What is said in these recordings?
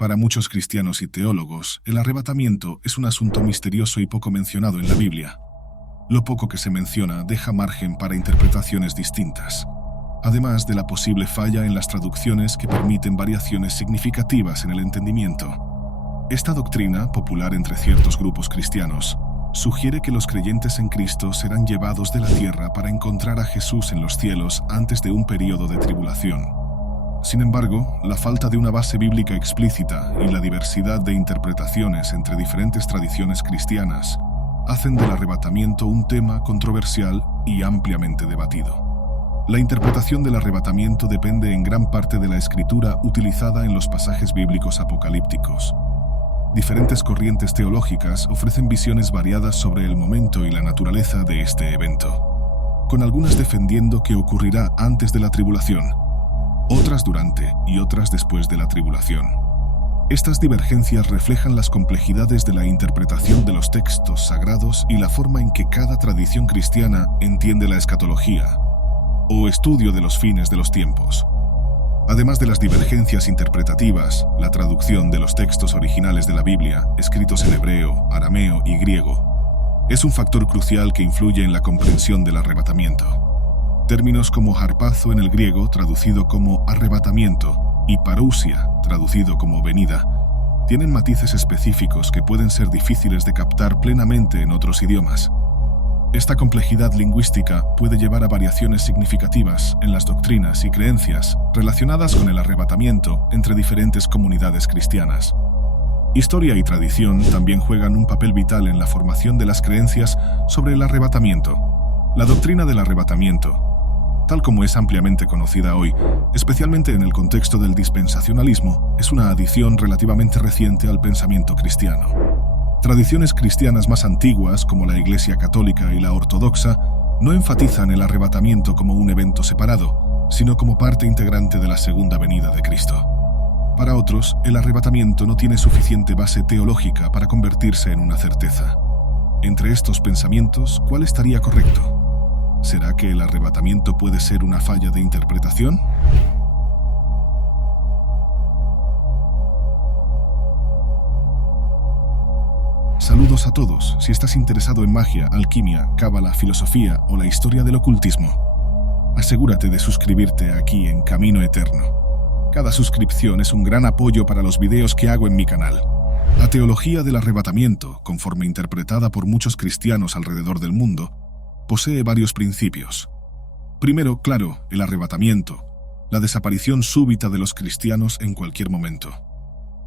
Para muchos cristianos y teólogos, el arrebatamiento es un asunto misterioso y poco mencionado en la Biblia. Lo poco que se menciona deja margen para interpretaciones distintas, además de la posible falla en las traducciones que permiten variaciones significativas en el entendimiento. Esta doctrina, popular entre ciertos grupos cristianos, sugiere que los creyentes en Cristo serán llevados de la tierra para encontrar a Jesús en los cielos antes de un período de tribulación. Sin embargo, la falta de una base bíblica explícita y la diversidad de interpretaciones entre diferentes tradiciones cristianas hacen del arrebatamiento un tema controversial y ampliamente debatido. La interpretación del arrebatamiento depende en gran parte de la escritura utilizada en los pasajes bíblicos apocalípticos. Diferentes corrientes teológicas ofrecen visiones variadas sobre el momento y la naturaleza de este evento, con algunas defendiendo que ocurrirá antes de la tribulación, otras durante y otras después de la tribulación. Estas divergencias reflejan las complejidades de la interpretación de los textos sagrados y la forma en que cada tradición cristiana entiende la escatología, o estudio de los fines de los tiempos. Además de las divergencias interpretativas, la traducción de los textos originales de la Biblia, escritos en hebreo, arameo y griego, es un factor crucial que influye en la comprensión del arrebatamiento. Términos como harpazo en el griego, traducido como arrebatamiento, y parousia, traducido como venida, tienen matices específicos que pueden ser difíciles de captar plenamente en otros idiomas. Esta complejidad lingüística puede llevar a variaciones significativas en las doctrinas y creencias relacionadas con el arrebatamiento entre diferentes comunidades cristianas. Historia y tradición también juegan un papel vital en la formación de las creencias sobre el arrebatamiento. La doctrina del arrebatamiento, tal como es ampliamente conocida hoy, especialmente en el contexto del dispensacionalismo, es una adición relativamente reciente al pensamiento cristiano. Tradiciones cristianas más antiguas, como la Iglesia Católica y la Ortodoxa, no enfatizan el arrebatamiento como un evento separado, sino como parte integrante de la segunda venida de Cristo. Para otros, el arrebatamiento no tiene suficiente base teológica para convertirse en una certeza. Entre estos pensamientos, ¿cuál estaría correcto? ¿Será que el arrebatamiento puede ser una falla de interpretación? Saludos a todos. Si estás interesado en magia, alquimia, cábala, filosofía o la historia del ocultismo, asegúrate de suscribirte aquí en Camino Eterno. Cada suscripción es un gran apoyo para los videos que hago en mi canal. La teología del arrebatamiento, conforme interpretada por muchos cristianos alrededor del mundo, posee varios principios. Primero, claro, el arrebatamiento, la desaparición súbita de los cristianos en cualquier momento.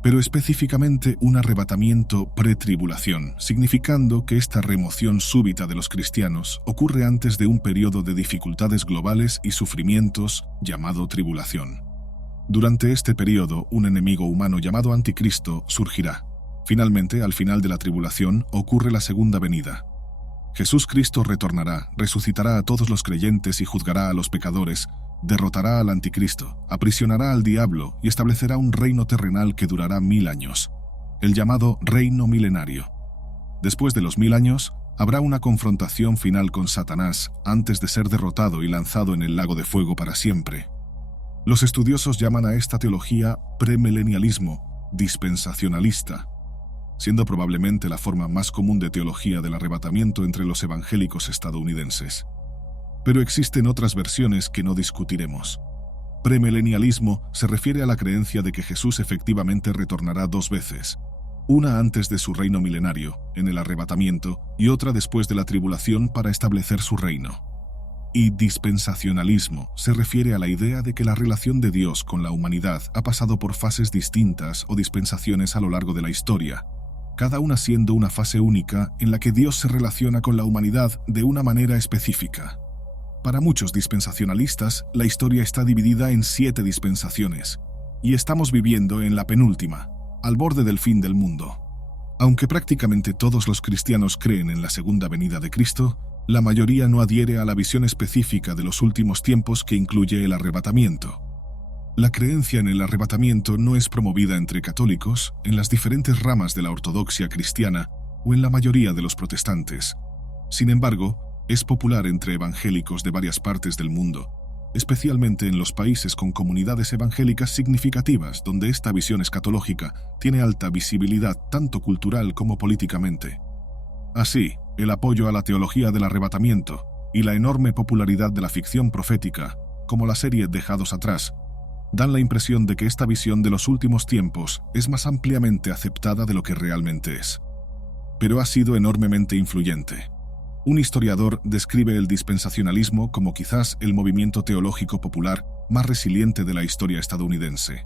Pero específicamente un arrebatamiento pretribulación, significando que esta remoción súbita de los cristianos ocurre antes de un periodo de dificultades globales y sufrimientos llamado tribulación. Durante este periodo, un enemigo humano llamado Anticristo surgirá. Finalmente, al final de la tribulación, ocurre la segunda venida. Jesús Cristo retornará, resucitará a todos los creyentes y juzgará a los pecadores, derrotará al Anticristo, aprisionará al diablo y establecerá un reino terrenal que durará 1000 años, el llamado reino milenario. Después de los 1000 años, habrá una confrontación final con Satanás antes de ser derrotado y lanzado en el lago de fuego para siempre. Los estudiosos llaman a esta teología premilenialismo dispensacionalista, siendo probablemente la forma más común de teología del arrebatamiento entre los evangélicos estadounidenses. Pero existen otras versiones que no discutiremos. Premilenialismo se refiere a la creencia de que Jesús efectivamente retornará 2 veces, una antes de su reino milenario, en el arrebatamiento, y otra después de la tribulación para establecer su reino. Y dispensacionalismo se refiere a la idea de que la relación de Dios con la humanidad ha pasado por fases distintas o dispensaciones a lo largo de la historia, cada una siendo una fase única en la que Dios se relaciona con la humanidad de una manera específica. Para muchos dispensacionalistas, la historia está dividida en 7 dispensaciones, y estamos viviendo en la penúltima, al borde del fin del mundo. Aunque prácticamente todos los cristianos creen en la segunda venida de Cristo, la mayoría no adhiere a la visión específica de los últimos tiempos que incluye el arrebatamiento. La creencia en el arrebatamiento no es promovida entre católicos, en las diferentes ramas de la ortodoxia cristiana o en la mayoría de los protestantes. Sin embargo, es popular entre evangélicos de varias partes del mundo, especialmente en los países con comunidades evangélicas significativas donde esta visión escatológica tiene alta visibilidad tanto cultural como políticamente. Así, el apoyo a la teología del arrebatamiento y la enorme popularidad de la ficción profética, como la serie Dejados atrás, dan la impresión de que esta visión de los últimos tiempos es más ampliamente aceptada de lo que realmente es. Pero ha sido enormemente influyente. Un historiador describe el dispensacionalismo como quizás el movimiento teológico popular más resiliente de la historia estadounidense.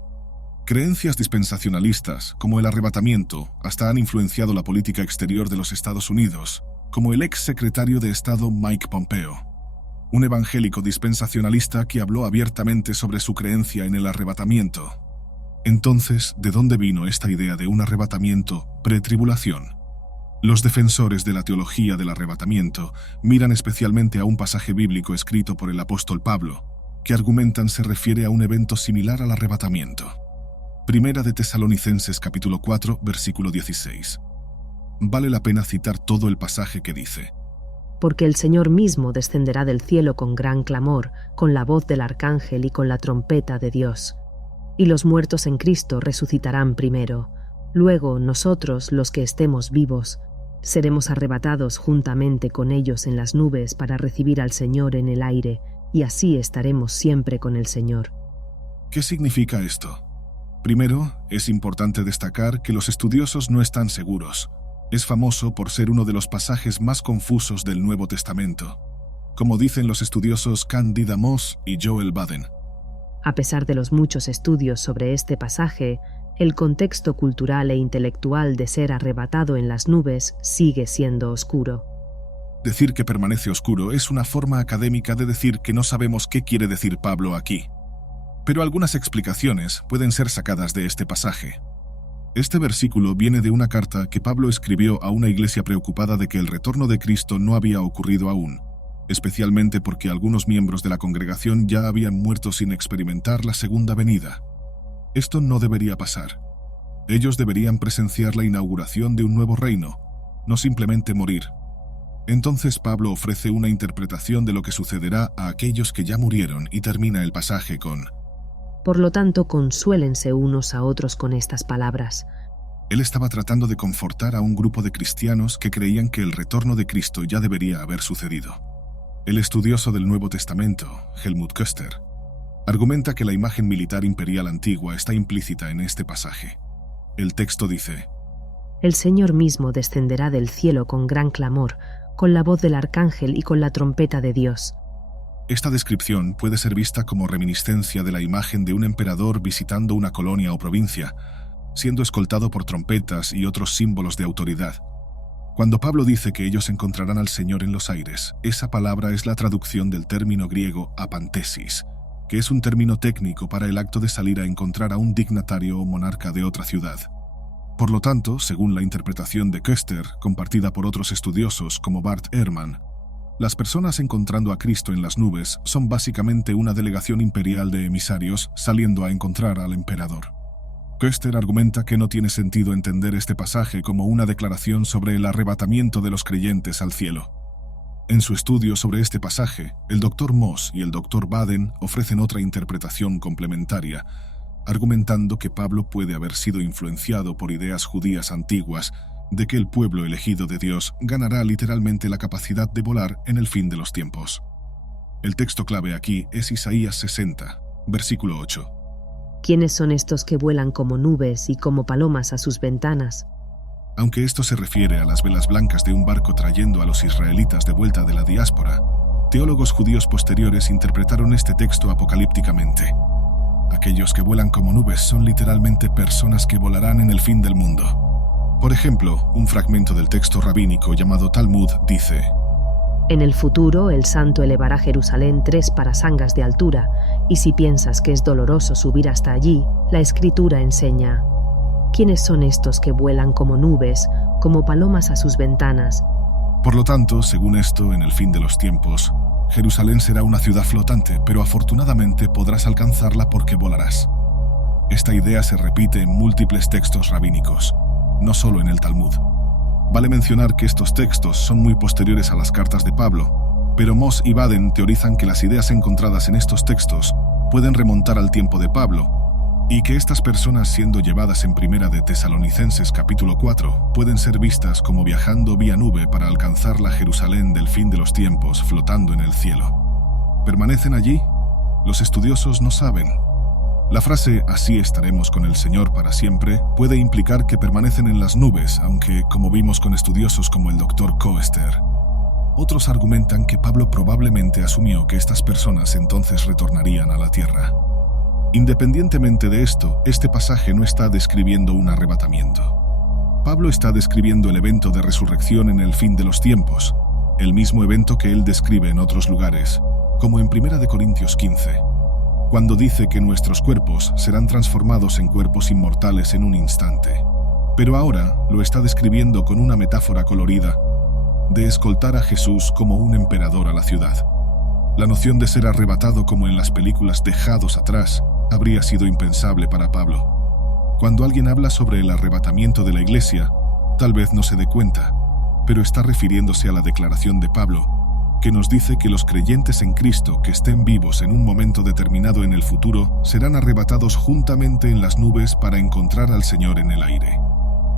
Creencias dispensacionalistas, como el arrebatamiento, hasta han influenciado la política exterior de los Estados Unidos, como el ex secretario de Estado Mike Pompeo, un evangélico dispensacionalista que habló abiertamente sobre su creencia en el arrebatamiento. Entonces, ¿de dónde vino esta idea de un arrebatamiento pretribulación? Los defensores de la teología del arrebatamiento miran especialmente a un pasaje bíblico escrito por el apóstol Pablo, que argumentan se refiere a un evento similar al arrebatamiento. Primera de Tesalonicenses capítulo 4, versículo 16. Vale la pena citar todo el pasaje que dice: Porque el Señor mismo descenderá del cielo con gran clamor, con la voz del arcángel y con la trompeta de Dios. Y los muertos en Cristo resucitarán primero. Luego nosotros, los que estemos vivos, seremos arrebatados juntamente con ellos en las nubes para recibir al Señor en el aire, y así estaremos siempre con el Señor. ¿Qué significa esto? Primero, es importante destacar que los estudiosos no están seguros. Es famoso por ser uno de los pasajes más confusos del Nuevo Testamento, como dicen los estudiosos Candida Moss y Joel Baden. A pesar de los muchos estudios sobre este pasaje, el contexto cultural e intelectual de ser arrebatado en las nubes sigue siendo oscuro. Decir que permanece oscuro es una forma académica de decir que no sabemos qué quiere decir Pablo aquí. Pero algunas explicaciones pueden ser sacadas de este pasaje. Este versículo viene de una carta que Pablo escribió a una iglesia preocupada de que el retorno de Cristo no había ocurrido aún, especialmente porque algunos miembros de la congregación ya habían muerto sin experimentar la segunda venida. Esto no debería pasar. Ellos deberían presenciar la inauguración de un nuevo reino, no simplemente morir. Entonces Pablo ofrece una interpretación de lo que sucederá a aquellos que ya murieron y termina el pasaje con: Por lo tanto, consuélense unos a otros con estas palabras. Él estaba tratando de confortar a un grupo de cristianos que creían que el retorno de Cristo ya debería haber sucedido. El estudioso del Nuevo Testamento, Helmut Köster, argumenta que la imagen militar imperial antigua está implícita en este pasaje. El texto dice: El Señor mismo descenderá del cielo con gran clamor, con la voz del arcángel y con la trompeta de Dios. Esta descripción puede ser vista como reminiscencia de la imagen de un emperador visitando una colonia o provincia, siendo escoltado por trompetas y otros símbolos de autoridad. Cuando Pablo dice que ellos encontrarán al Señor en los aires, esa palabra es la traducción del término griego apantesis, que es un término técnico para el acto de salir a encontrar a un dignatario o monarca de otra ciudad. Por lo tanto, según la interpretación de Köster, compartida por otros estudiosos como Bart Ehrman, las personas encontrando a Cristo en las nubes son básicamente una delegación imperial de emisarios saliendo a encontrar al emperador. Köster argumenta que no tiene sentido entender este pasaje como una declaración sobre el arrebatamiento de los creyentes al cielo. En su estudio sobre este pasaje, el Dr. Moss y el Dr. Baden ofrecen otra interpretación complementaria, argumentando que Pablo puede haber sido influenciado por ideas judías antiguas de que el pueblo elegido de Dios ganará literalmente la capacidad de volar en el fin de los tiempos. El texto clave aquí es Isaías 60, versículo 8. ¿Quiénes son estos que vuelan como nubes y como palomas a sus ventanas? Aunque esto se refiere a las velas blancas de un barco trayendo a los israelitas de vuelta de la diáspora, teólogos judíos posteriores interpretaron este texto apocalípticamente. Aquellos que vuelan como nubes son literalmente personas que volarán en el fin del mundo. Por ejemplo, un fragmento del texto rabínico llamado Talmud dice: En el futuro, el santo elevará Jerusalén 3 parasangas de altura, y si piensas que es doloroso subir hasta allí, la Escritura enseña: ¿quiénes son estos que vuelan como nubes, como palomas a sus ventanas? Por lo tanto, según esto, en el fin de los tiempos, Jerusalén será una ciudad flotante, pero afortunadamente podrás alcanzarla porque volarás. Esta idea se repite en múltiples textos rabínicos, no solo en el Talmud. Vale mencionar que estos textos son muy posteriores a las cartas de Pablo, Pero Moss y Baden teorizan que las ideas encontradas en estos textos pueden remontar al tiempo de Pablo, y que estas personas siendo llevadas en Primera de Tesalonicenses capítulo 4 pueden ser vistas como viajando vía nube para alcanzar la Jerusalén del fin de los tiempos flotando en el cielo. ¿Permanecen allí? Los estudiosos no saben. La frase «así estaremos con el Señor para siempre» puede implicar que permanecen en las nubes, aunque, como vimos con estudiosos como el Dr. Koester, otros argumentan que Pablo probablemente asumió que estas personas entonces retornarían a la tierra. Independientemente de esto, este pasaje no está describiendo un arrebatamiento. Pablo está describiendo el evento de resurrección en el fin de los tiempos, el mismo evento que él describe en otros lugares, como en 1 Corintios 15, cuando dice que nuestros cuerpos serán transformados en cuerpos inmortales en un instante. Pero ahora lo está describiendo con una metáfora colorida de escoltar a Jesús como un emperador a la ciudad. La noción de ser arrebatado como en las películas Dejados atrás habría sido impensable para Pablo. Cuando alguien habla sobre el arrebatamiento de la iglesia, tal vez no se dé cuenta, pero está refiriéndose a la declaración de Pablo, que nos dice que los creyentes en Cristo que estén vivos en un momento determinado en el futuro serán arrebatados juntamente en las nubes para encontrar al Señor en el aire.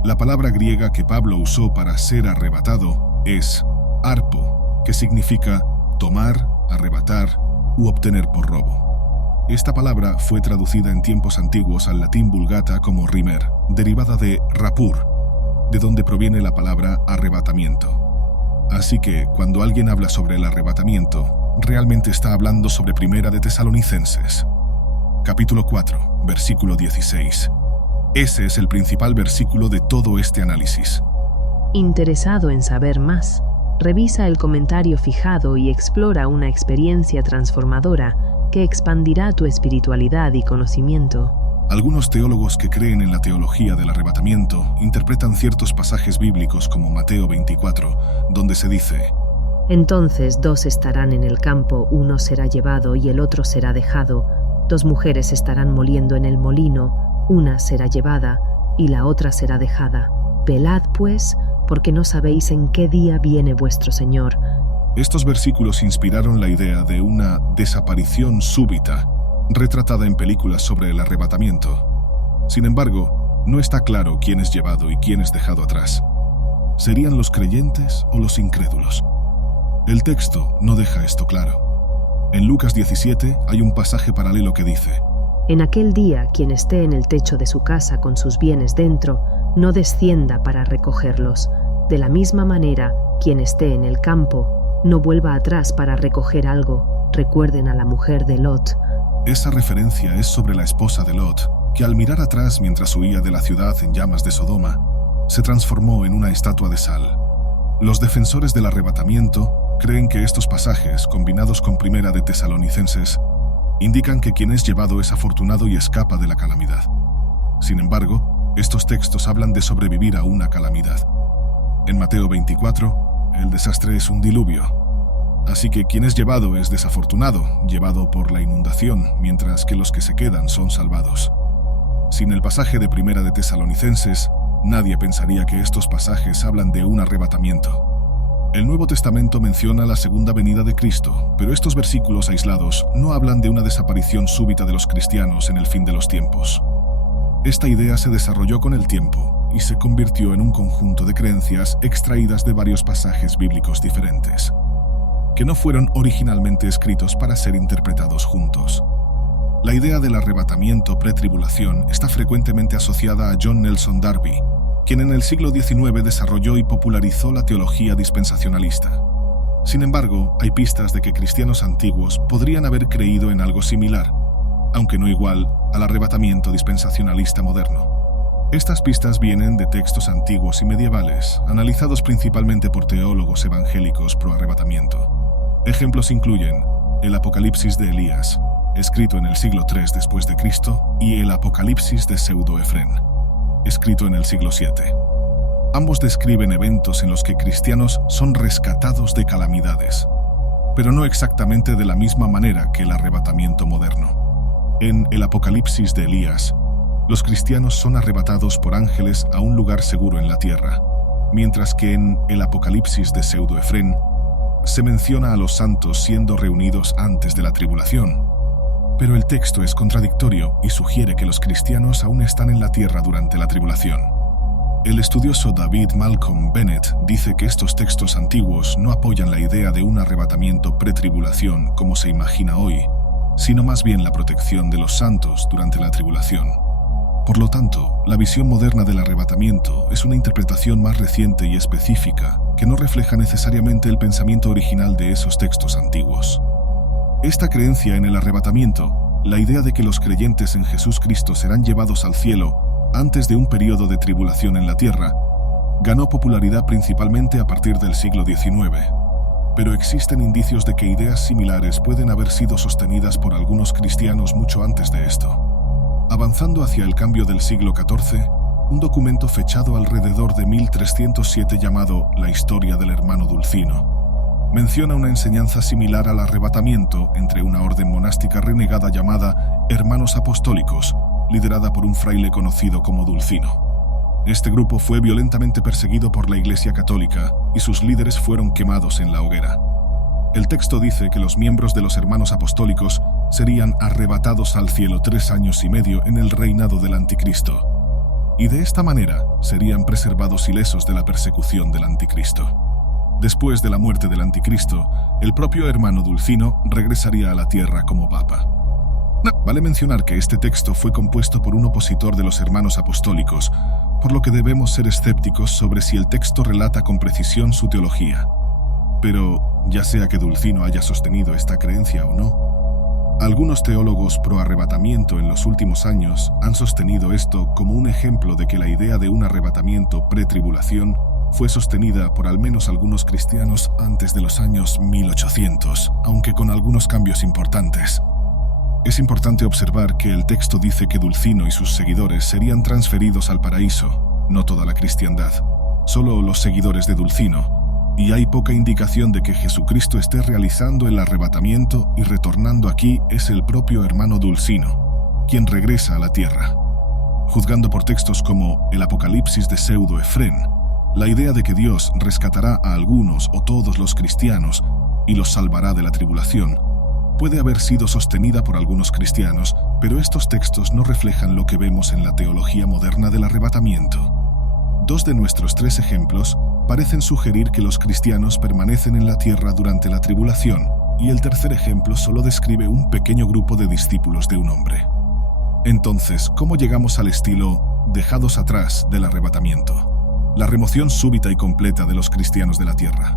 La palabra griega que Pablo usó para ser arrebatado es arpo, que significa tomar, arrebatar u obtener por robo. Esta palabra fue traducida en tiempos antiguos al latín vulgata como rimer, derivada de rapur, de donde proviene la palabra arrebatamiento. Así que, cuando alguien habla sobre el arrebatamiento, realmente está hablando sobre 1 de Tesalonicenses, capítulo 4, versículo 16. Ese es el principal versículo de todo este análisis. Interesado en saber más, revisa el comentario fijado y explora una experiencia transformadora que expandirá tu espiritualidad y conocimiento. Algunos teólogos que creen en la teología del arrebatamiento interpretan ciertos pasajes bíblicos como Mateo 24, donde se dice: Entonces 2 estarán en el campo, uno será llevado y el otro será dejado. 2 mujeres estarán moliendo en el molino, una será llevada y la otra será dejada. Velad pues, porque no sabéis en qué día viene vuestro Señor. Estos versículos inspiraron la idea de una desaparición súbita, retratada en películas sobre el arrebatamiento. Sin embargo, no está claro quién es llevado y quién es dejado atrás. ¿Serían los creyentes o los incrédulos? El texto no deja esto claro. En Lucas 17 hay un pasaje paralelo que dice: En aquel día, quien esté en el techo de su casa con sus bienes dentro, no descienda para recogerlos. De la misma manera, quien esté en el campo, no vuelva atrás para recoger algo. Recuerden a la mujer de Lot. Esa referencia es sobre la esposa de Lot, que al mirar atrás mientras huía de la ciudad en llamas de Sodoma, se transformó en una estatua de sal. Los defensores del arrebatamiento creen que estos pasajes, combinados con 1 de Tesalonicenses, indican que quien es llevado es afortunado y escapa de la calamidad. Sin embargo, estos textos hablan de sobrevivir a una calamidad. En Mateo 24, el desastre es un diluvio. Así que quien es llevado es desafortunado, llevado por la inundación, mientras que los que se quedan son salvados. Sin el pasaje de 1 de Tesalonicenses, nadie pensaría que estos pasajes hablan de un arrebatamiento. El Nuevo Testamento menciona la segunda venida de Cristo, pero estos versículos aislados no hablan de una desaparición súbita de los cristianos en el fin de los tiempos. Esta idea se desarrolló con el tiempo y se convirtió en un conjunto de creencias extraídas de varios pasajes bíblicos diferentes, que no fueron originalmente escritos para ser interpretados juntos. La idea del arrebatamiento pretribulación está frecuentemente asociada a John Nelson Darby, quien en el siglo XIX desarrolló y popularizó la teología dispensacionalista. Sin embargo, hay pistas de que cristianos antiguos podrían haber creído en algo similar, aunque no igual al arrebatamiento dispensacionalista moderno. Estas pistas vienen de textos antiguos y medievales, analizados principalmente por teólogos evangélicos pro arrebatamiento. Ejemplos incluyen el Apocalipsis de Elías, escrito en el siglo III después de Cristo, y el Apocalipsis de Pseudo-Efrén, escrito en el siglo VII. Ambos describen eventos en los que cristianos son rescatados de calamidades, pero no exactamente de la misma manera que el arrebatamiento moderno. En el Apocalipsis de Elías, los cristianos son arrebatados por ángeles a un lugar seguro en la tierra, mientras que en el Apocalipsis de Pseudo-Efrén, se menciona a los santos siendo reunidos antes de la tribulación. Pero el texto es contradictorio y sugiere que los cristianos aún están en la tierra durante la tribulación. El estudioso David Malcolm Bennett dice que estos textos antiguos no apoyan la idea de un arrebatamiento pretribulación como se imagina hoy, sino más bien la protección de los santos durante la tribulación. Por lo tanto, la visión moderna del arrebatamiento es una interpretación más reciente y específica que no refleja necesariamente el pensamiento original de esos textos antiguos. Esta creencia en el arrebatamiento, la idea de que los creyentes en Jesús Cristo serán llevados al cielo antes de un periodo de tribulación en la tierra, ganó popularidad principalmente a partir del siglo XIX, pero existen indicios de que ideas similares pueden haber sido sostenidas por algunos cristianos mucho antes de esto. Avanzando hacia el cambio del siglo XIV, un documento fechado alrededor de 1307 llamado La historia del hermano Dulcino menciona una enseñanza similar al arrebatamiento entre una orden monástica renegada llamada Hermanos Apostólicos, liderada por un fraile conocido como Dulcino. Este grupo fue violentamente perseguido por la Iglesia Católica y sus líderes fueron quemados en la hoguera. El texto dice que los miembros de los Hermanos Apostólicos serían arrebatados al cielo 3 años y medio en el reinado del Anticristo, y de esta manera serían preservados ilesos de la persecución del Anticristo. Después de la muerte del Anticristo, el propio hermano Dulcino regresaría a la tierra como papa. Vale mencionar que este texto fue compuesto por un opositor de los Hermanos Apostólicos, por lo que debemos ser escépticos sobre si el texto relata con precisión su teología. Pero, ya sea que Dulcino haya sostenido esta creencia o no, algunos teólogos pro-arrebatamiento en los últimos años han sostenido esto como un ejemplo de que la idea de un arrebatamiento pre-tribulación fue sostenida por al menos algunos cristianos antes de los años 1800, aunque con algunos cambios importantes. Es importante observar que el texto dice que Dulcino y sus seguidores serían transferidos al paraíso, no toda la cristiandad, solo los seguidores de Dulcino, y hay poca indicación de que Jesucristo esté realizando el arrebatamiento y retornando aquí es el propio hermano Dulcino, quien regresa a la tierra. Juzgando por textos como el Apocalipsis de Pseudo-Efrén, la idea de que Dios rescatará a algunos o todos los cristianos y los salvará de la tribulación puede haber sido sostenida por algunos cristianos, pero estos textos no reflejan lo que vemos en la teología moderna del arrebatamiento. 2 de nuestros 3 ejemplos parecen sugerir que los cristianos permanecen en la tierra durante la tribulación, y el tercer ejemplo solo describe un pequeño grupo de discípulos de un hombre. Entonces, ¿cómo llegamos al estilo dejados atrás del arrebatamiento? La remoción súbita y completa de los cristianos de la tierra.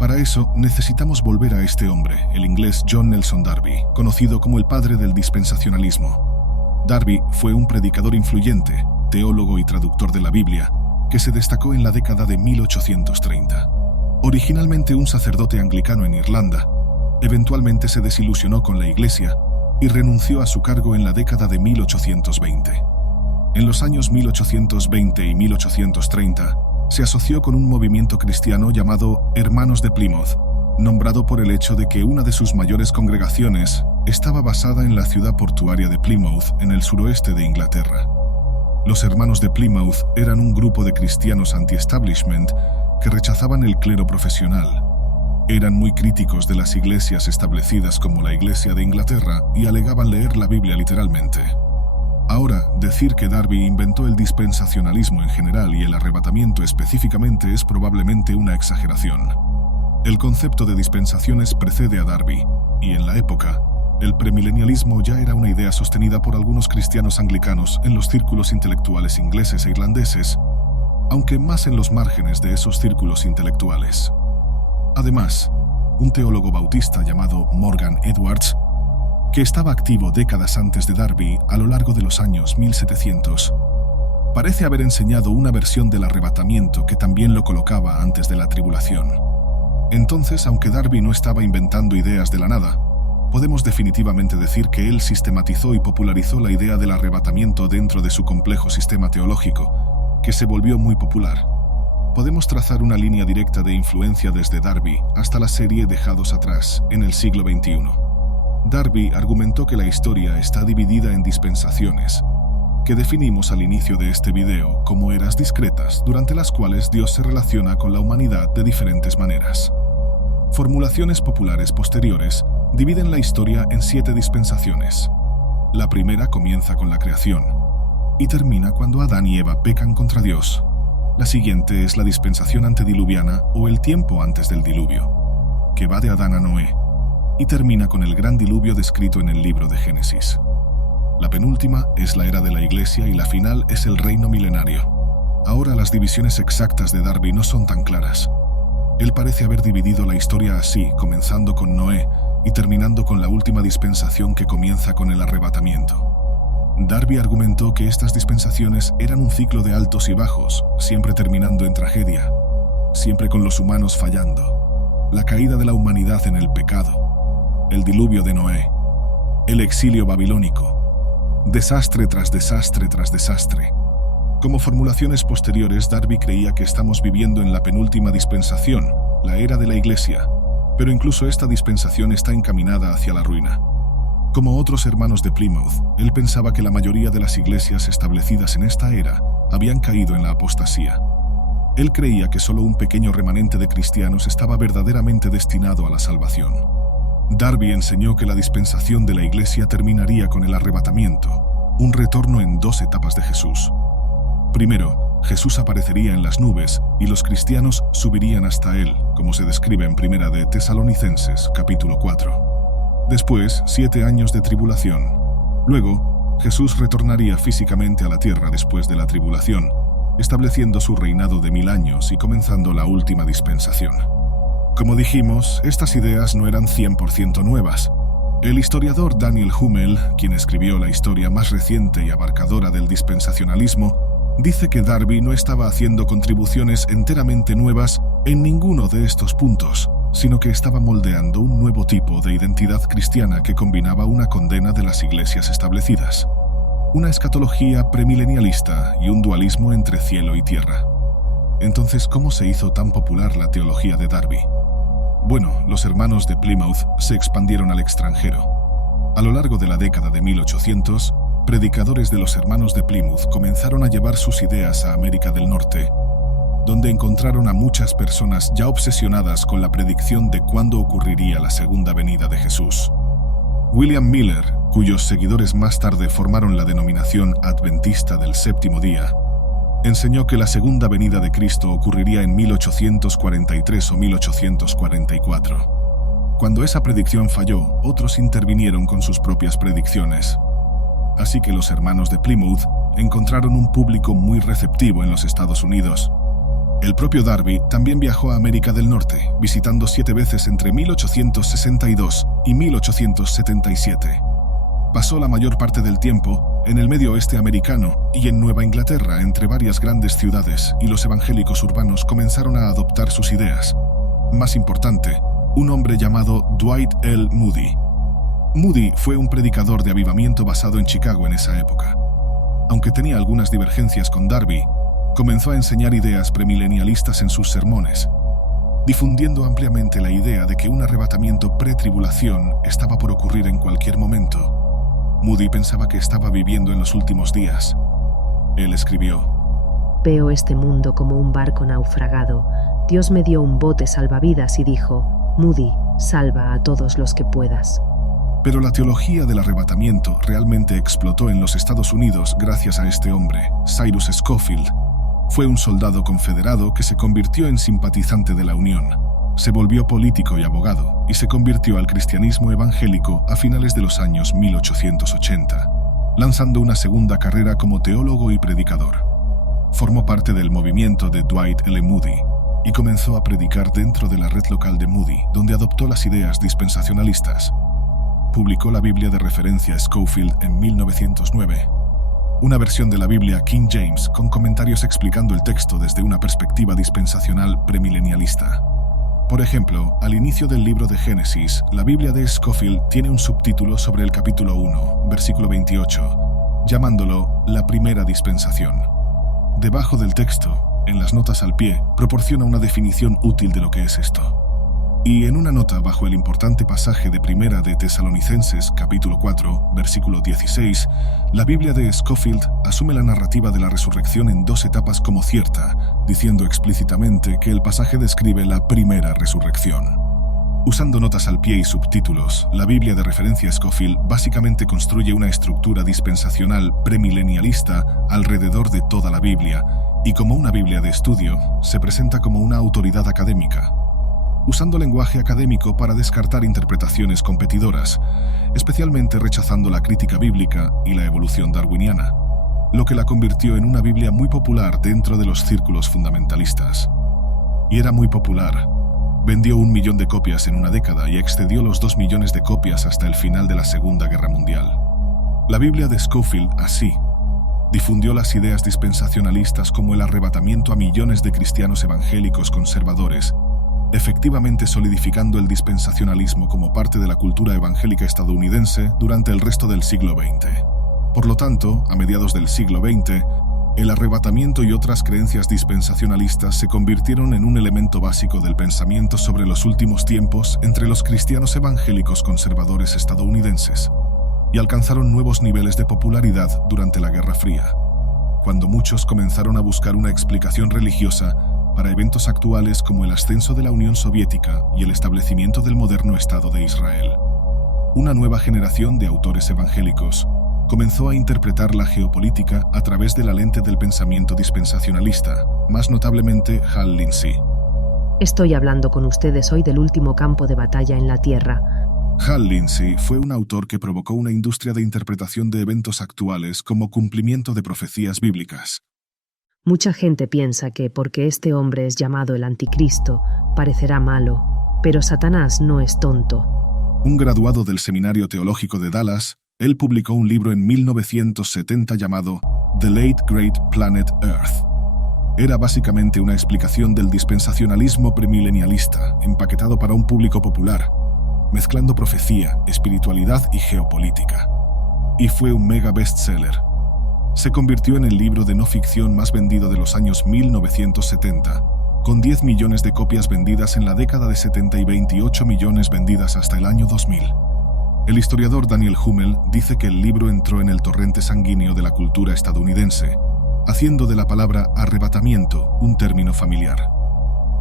Para eso, necesitamos volver a este hombre, el inglés John Nelson Darby, conocido como el padre del dispensacionalismo. Darby fue un predicador influyente, teólogo y traductor de la Biblia, que se destacó en la década de 1830. Originalmente un sacerdote anglicano en Irlanda, eventualmente se desilusionó con la Iglesia y renunció a su cargo en la década de 1820. En los años 1820 y 1830, se asoció con un movimiento cristiano llamado Hermanos de Plymouth, nombrado por el hecho de que una de sus mayores congregaciones estaba basada en la ciudad portuaria de Plymouth, en el suroeste de Inglaterra. Los Hermanos de Plymouth eran un grupo de cristianos anti-establishment que rechazaban el clero profesional. Eran muy críticos de las iglesias establecidas como la Iglesia de Inglaterra y alegaban leer la Biblia literalmente. Ahora, decir que Darby inventó el dispensacionalismo en general y el arrebatamiento específicamente es probablemente una exageración. El concepto de dispensaciones precede a Darby, y en la época, el premilenialismo ya era una idea sostenida por algunos cristianos anglicanos en los círculos intelectuales ingleses e irlandeses, aunque más en los márgenes de esos círculos intelectuales. Además, un teólogo bautista llamado Morgan Edwards, que estaba activo décadas antes de Darby a lo largo de los años 1700, parece haber enseñado una versión del arrebatamiento que también lo colocaba antes de la tribulación. Entonces, aunque Darby no estaba inventando ideas de la nada, podemos definitivamente decir que él sistematizó y popularizó la idea del arrebatamiento dentro de su complejo sistema teológico, que se volvió muy popular. Podemos trazar una línea directa de influencia desde Darby hasta la serie Dejados Atrás, en el siglo XXI. Darby argumentó que la historia está dividida en dispensaciones, que definimos al inicio de este video como eras discretas durante las cuales Dios se relaciona con la humanidad de diferentes maneras. Formulaciones populares posteriores dividen la historia en 7 dispensaciones. La primera comienza con la creación y termina cuando Adán y Eva pecan contra Dios. La siguiente es la dispensación antediluviana o el tiempo antes del diluvio, que va de Adán a Noé y termina con el gran diluvio descrito en el libro de Génesis. La penúltima es la era de la Iglesia y la final es el reino milenario. Ahora las divisiones exactas de Darby no son tan claras. Él parece haber dividido la historia así, comenzando con Noé y terminando con la última dispensación que comienza con el arrebatamiento. Darby argumentó que estas dispensaciones eran un ciclo de altos y bajos, siempre terminando en tragedia, siempre con los humanos fallando, la caída de la humanidad en el pecado, el diluvio de Noé, el exilio babilónico, desastre tras desastre tras desastre. Como formulaciones posteriores, Darby creía que estamos viviendo en la penúltima dispensación, la era de la Iglesia, pero incluso esta dispensación está encaminada hacia la ruina. Como otros hermanos de Plymouth, él pensaba que la mayoría de las iglesias establecidas en esta era habían caído en la apostasía. Él creía que solo un pequeño remanente de cristianos estaba verdaderamente destinado a la salvación. Darby enseñó que la dispensación de la Iglesia terminaría con el arrebatamiento, un retorno en 2 etapas de Jesús. Primero, Jesús aparecería en las nubes y los cristianos subirían hasta él, como se describe en Primera de Tesalonicenses, capítulo 4. Después, 7 años de tribulación. Luego, Jesús retornaría físicamente a la tierra después de la tribulación, estableciendo su reinado de 1000 años y comenzando la última dispensación. Como dijimos, estas ideas no eran 100% nuevas. El historiador Daniel Hummel, quien escribió la historia más reciente y abarcadora del dispensacionalismo, dice que Darby no estaba haciendo contribuciones enteramente nuevas en ninguno de estos puntos, sino que estaba moldeando un nuevo tipo de identidad cristiana que combinaba una condena de las iglesias establecidas, una escatología premilenialista y un dualismo entre cielo y tierra. Entonces, ¿cómo se hizo tan popular la teología de Darby? Bueno, los hermanos de Plymouth se expandieron al extranjero. A lo largo de la década de 1800, predicadores de los hermanos de Plymouth comenzaron a llevar sus ideas a América del Norte, donde encontraron a muchas personas ya obsesionadas con la predicción de cuándo ocurriría la segunda venida de Jesús. William Miller, cuyos seguidores más tarde formaron la denominación adventista del séptimo día, enseñó que la segunda venida de Cristo ocurriría en 1843 o 1844. Cuando esa predicción falló, otros intervinieron con sus propias predicciones. Así que los hermanos de Plymouth encontraron un público muy receptivo en los Estados Unidos. El propio Darby también viajó a América del Norte, visitando 7 veces entre 1862 y 1877. Pasó la mayor parte del tiempo en el medio oeste americano y en Nueva Inglaterra, entre varias grandes ciudades, y los evangélicos urbanos comenzaron a adoptar sus ideas. Más importante, un hombre llamado Dwight L. Moody. Moody fue un predicador de avivamiento basado en Chicago en esa época. Aunque tenía algunas divergencias con Darby, comenzó a enseñar ideas premilenialistas en sus sermones, difundiendo ampliamente la idea de que un arrebatamiento pre-tribulación estaba por ocurrir en cualquier momento. Moody pensaba que estaba viviendo en los últimos días. Él escribió: Veo este mundo como un barco naufragado. Dios me dio un bote salvavidas y dijo: Moody, salva a todos los que puedas. Pero la teología del arrebatamiento realmente explotó en los Estados Unidos gracias a este hombre, Cyrus Scofield. Fue un soldado confederado que se convirtió en simpatizante de la Unión. Se volvió político y abogado, y se convirtió al cristianismo evangélico a finales de los años 1880, lanzando una segunda carrera como teólogo y predicador. Formó parte del movimiento de Dwight L. Moody y comenzó a predicar dentro de la red local de Moody, donde adoptó las ideas dispensacionalistas. Publicó la Biblia de referencia Scofield en 1909, una versión de la Biblia King James con comentarios explicando el texto desde una perspectiva dispensacional premilenialista. Por ejemplo, al inicio del libro de Génesis, la Biblia de Scofield tiene un subtítulo sobre el capítulo 1, versículo 28, llamándolo la primera dispensación. Debajo del texto, en las notas al pie, proporciona una definición útil de lo que es esto. Y en una nota bajo el importante pasaje de Primera de Tesalonicenses, capítulo 4, versículo 16, la Biblia de Scofield asume la narrativa de la resurrección en 2 etapas como cierta, diciendo explícitamente que el pasaje describe la primera resurrección. Usando notas al pie y subtítulos, la Biblia de referencia Scofield básicamente construye una estructura dispensacional premilenialista alrededor de toda la Biblia, y como una Biblia de estudio, se presenta como una autoridad académica, usando lenguaje académico para descartar interpretaciones competidoras, especialmente rechazando la crítica bíblica y la evolución darwiniana, lo que la convirtió en una Biblia muy popular dentro de los círculos fundamentalistas. Y era muy popular. Vendió 1 millón de copias en una década y excedió los 2 millones de copias hasta el final de la Segunda Guerra Mundial. La Biblia de Scofield, así, difundió las ideas dispensacionalistas como el arrebatamiento a millones de cristianos evangélicos conservadores, efectivamente solidificando el dispensacionalismo como parte de la cultura evangélica estadounidense durante el resto del siglo XX. Por lo tanto, a mediados del siglo XX, el arrebatamiento y otras creencias dispensacionalistas se convirtieron en un elemento básico del pensamiento sobre los últimos tiempos entre los cristianos evangélicos conservadores estadounidenses, y alcanzaron nuevos niveles de popularidad durante la Guerra Fría, cuando muchos comenzaron a buscar una explicación religiosa para eventos actuales como el ascenso de la Unión Soviética y el establecimiento del moderno Estado de Israel. Una nueva generación de autores evangélicos comenzó a interpretar la geopolítica a través de la lente del pensamiento dispensacionalista, más notablemente Hal Lindsey. Estoy hablando con ustedes hoy del último campo de batalla en la Tierra. Hal Lindsey fue un autor que provocó una industria de interpretación de eventos actuales como cumplimiento de profecías bíblicas. Mucha gente piensa que porque este hombre es llamado el Anticristo, parecerá malo, pero Satanás no es tonto. Un graduado del Seminario Teológico de Dallas, él publicó un libro en 1970 llamado The Late Great Planet Earth. Era básicamente una explicación del dispensacionalismo premilenialista, empaquetado para un público popular, mezclando profecía, espiritualidad y geopolítica. Y fue un mega bestseller. Se convirtió en el libro de no ficción más vendido de los años 1970, con 10 millones de copias vendidas en la década de 70 y 28 millones vendidas hasta el año 2000. El historiador Daniel Hummel dice que el libro entró en el torrente sanguíneo de la cultura estadounidense, haciendo de la palabra arrebatamiento un término familiar.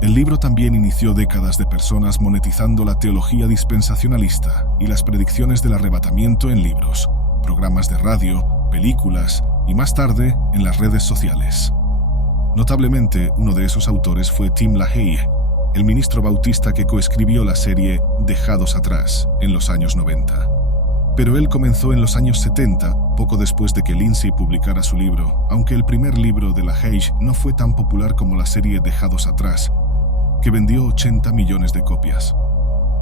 El libro también inició décadas de personas monetizando la teología dispensacionalista y las predicciones del arrebatamiento en libros, programas de radio, películas y más tarde en las redes sociales. Notablemente, uno de esos autores fue Tim LaHaye, el ministro bautista que coescribió la serie Dejados Atrás en los años 90. Pero él comenzó en los años 70, poco después de que Lindsey publicara su libro, aunque el primer libro de LaHaye no fue tan popular como la serie Dejados Atrás, que vendió 80 millones de copias.